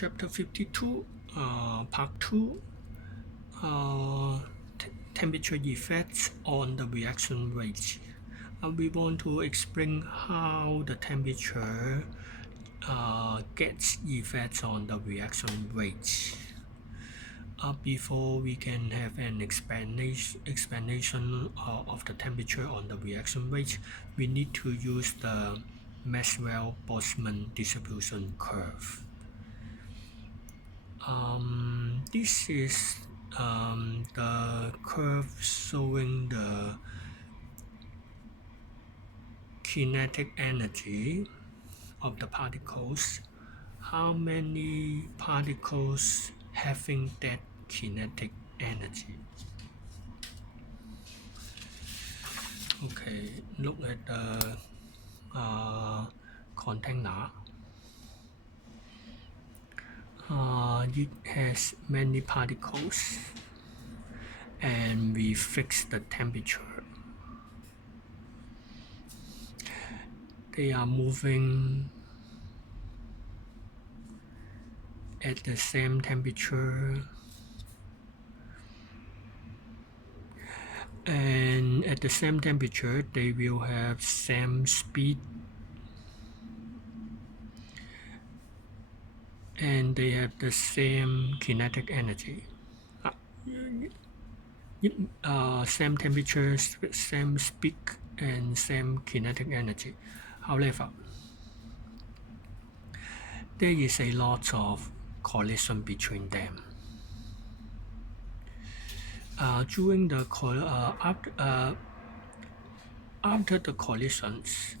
Chapter 52, Part 2, Temperature Effects on the Reaction Rate. We want to explain how the temperature gets effects on the reaction rate. Before we can have an explanation of the temperature on the reaction rate, we need to use the Maxwell-Boltzmann distribution curve. This is the curve showing the kinetic energy of the particles. How many particles having that kinetic energy? Okay, look at the container. It has many particles, and we fix the temperature. They are moving at the same temperature, and at the same temperature they will have same speed, and they have the same kinetic energy. Same temperature, same speed, and same kinetic energy. However, there is a lot of collision between them. During the after the collisions,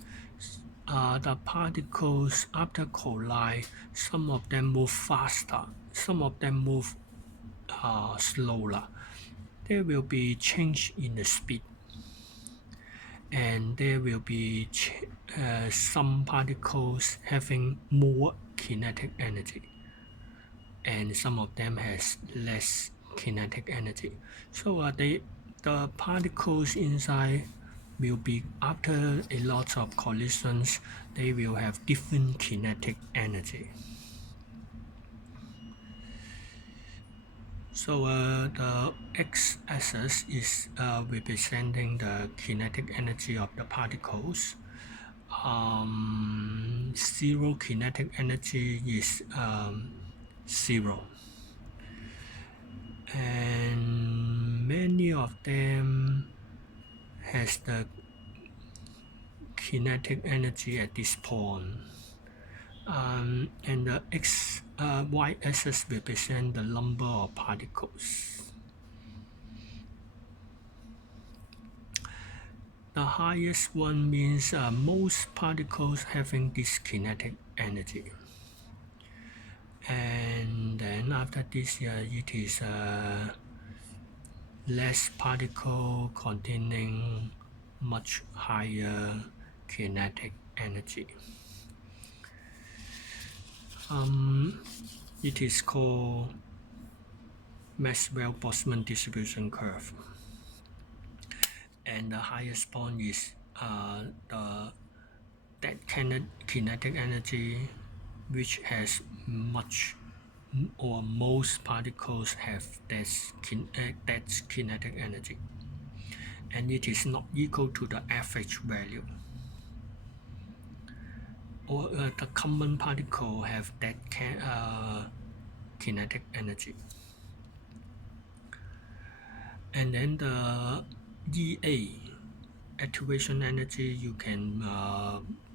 the particles after collide, some of them move faster, some of them move slower. There will be change in the speed, and there will be some particles having more kinetic energy, and some of them has less kinetic energy. So the particles inside will be, after a lot of collisions, they will have different kinetic energy. So the x-axis is representing the kinetic energy of the particles. Zero kinetic energy is 0, and many of them has the kinetic energy at this point, and the y-axis represent the number of particles. The highest one means most particles having this kinetic energy, and then after this it is less particle containing much higher kinetic energy. It is called Maxwell-Boltzmann distribution curve, and the highest point is that kinetic energy, which has much or most particles have that kinetic energy, and it is not equal to the average value, or the common particle have that kinetic energy. And then the EA, activation energy, you can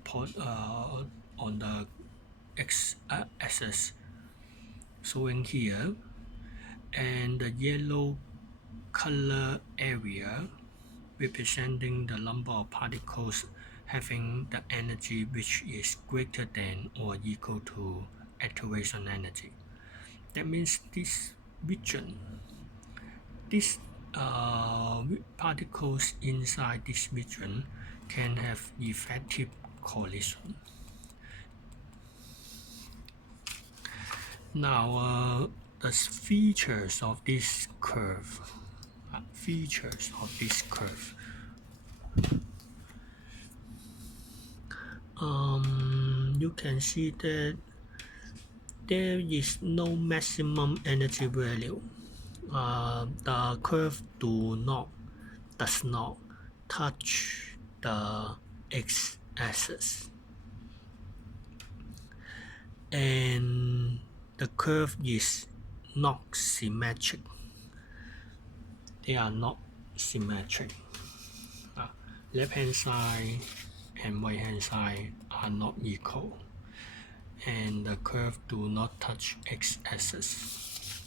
put on the x-axis showing here, and the yellow color area representing the number of particles having the energy which is greater than or equal to activation energy. That means this region, these particles inside this region can have effective collision. Now the features of this curve. You can see that there is no maximum energy value. The curve does not touch the x-axis, and the curve is not symmetric. They are not symmetric. Left hand side and right hand side are not equal, and the curve do not touch x-axis,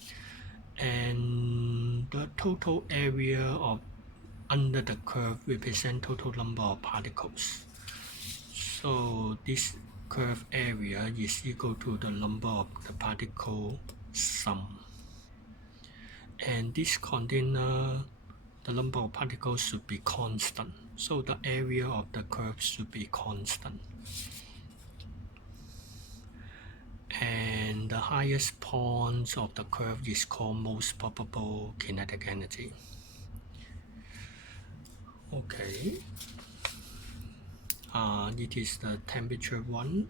and the total area of under the curve represent total number of particles. So this curve area is equal to the number of the particle sum, and this container, the number of particles should be constant, so the area of the curve should be constant, and the highest point of the curve is called most probable kinetic energy. Okay, it is the temperature 1.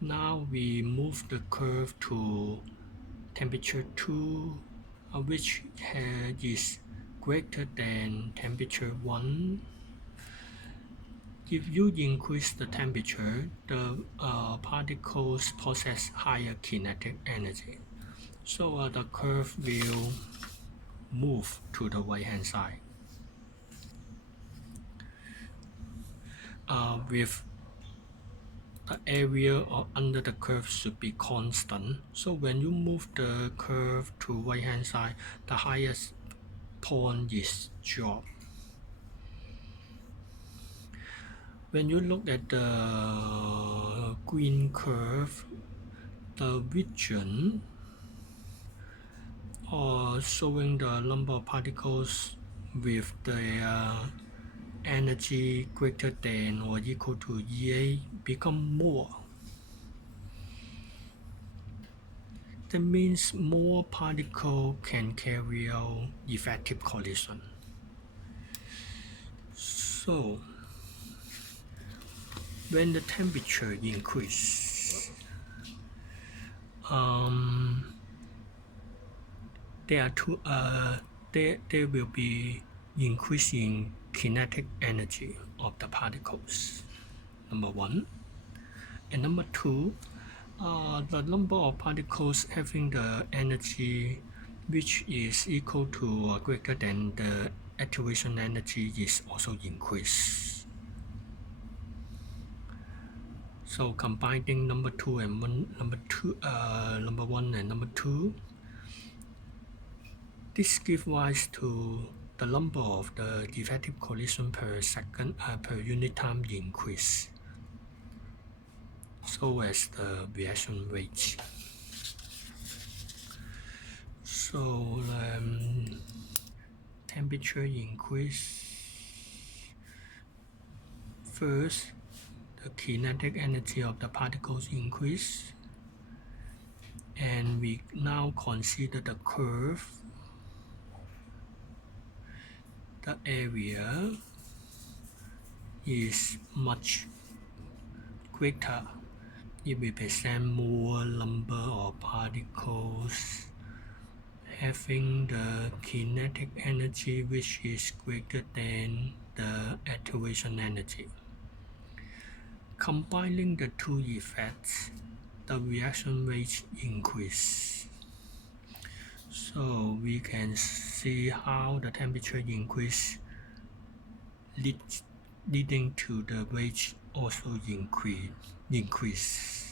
Now we move the curve to temperature 2, which is greater than temperature 1. If you increase the temperature, the particles possess higher kinetic energy. So the curve will move to the right hand side. With the area under the curve should be constant. So when you move the curve to right hand side, the highest point is dropped. When you look at the green curve, the region showing the number of particles with their energy greater than or equal to EA become more. That means more particles can carry out effective collision. So when the temperature increases, there will be increasing kinetic energy of the particles, number 1. And number 2, the number of particles having the energy which is equal to or greater than the activation energy is also increased. So combining number 1 and number 2, this gives rise to the number of the effective collision per second per unit time increase, so as the reaction rate. So temperature increase. First, the kinetic energy of the particles increase, and we now consider the curve. The area is much greater. It represents more number of particles having the kinetic energy which is greater than the activation energy. Combining the two effects, the reaction rate increase. So we can see how the temperature increase leading to the rate also increase.